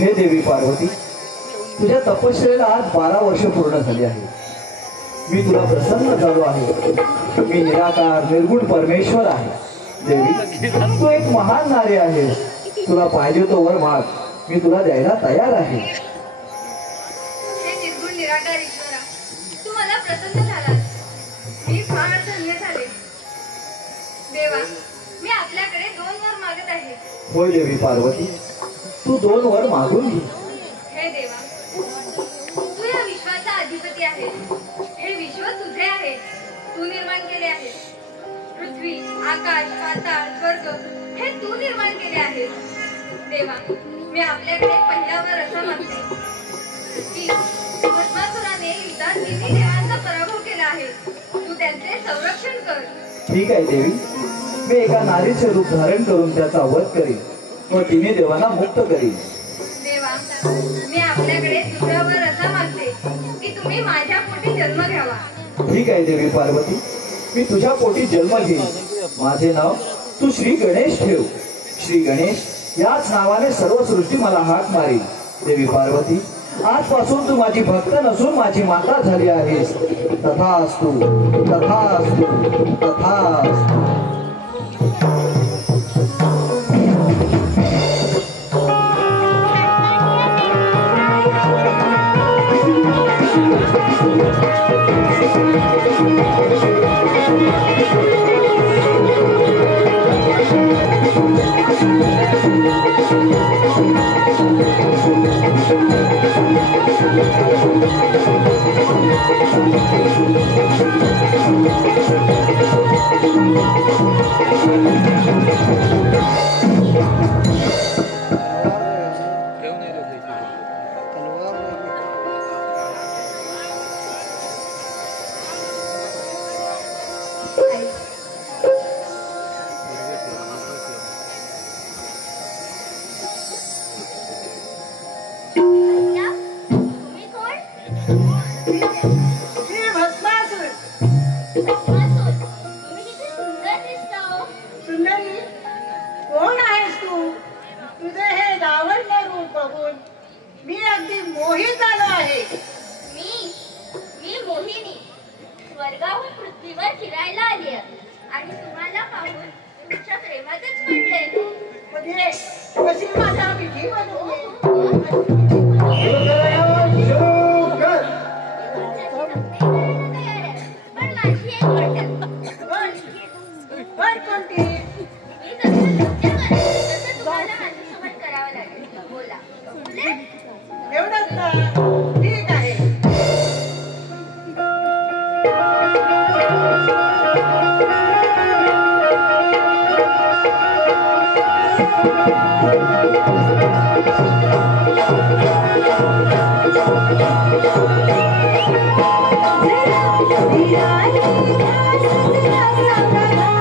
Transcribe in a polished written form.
हे देवी पार्वती, तुझ्या तपश्चर्येला आज 12 वर्ष पूर्ण झाली आहे. मी तुला प्रसन्न झालो आहे. मी निराकार निर्गुण परमेश्वर आहे. देवी, तू एक महान नारी आहेस. तुला पाहिजे तो वर माग, मी तुला द्यायला तयार आहे. हे निर्गुण निराकार ईश्वरा, तू मला प्रसन्न झालास. मी फार धन्य झाले. देवा, मी आपल्याकडे 2 वर मागत आहे. होय देवी पार्वती, तू 2 वर मागून घे. हे देवा, तू या विश्वाचा अधिपती आहेस. हे विश्व तुझे आहे. तू निर्माण केले आहे. पृथ्वी, आकाश, पाताळ, स्वर्ग हे तू निर्माण केले आहेस. देवा, मी आपल्याकडे पहिल्यावर असं मागते की भस्मासुराने युद्धात किती देवांचा पराभव केला आहे. तू त्यांचे संरक्षण कर. ठीक आहे देवी, मी एका नारीचे रूप धारण करून त्याचा वध करीन व तिने देवांना मुक्त करीन. देवा, मी आपल्याकडे दुसऱ्यावर असं मागते की तुम्ही माझ्या पोटी जन्म घ्यावा. ठीक आहे देवी पार्वती, मी तुझ्या पोटी जन्म घेईन. माझे नाव तू श्री गणेश ठेव. श्री गणेश याच नावाने सर्व सृष्टी मला हाक मारेल. देवी पार्वती, आजपासून तू माझी भक्त नसून माझी माता झाली आहेस. तथास्तु, तथास्तु, तथास्तु. तसं तुम्हाला माझ्यासोबत करावं लागेल. बोला. बोले? एवढंच ना? ठीक आहे. जरा विराई ध्यास तुला सांगा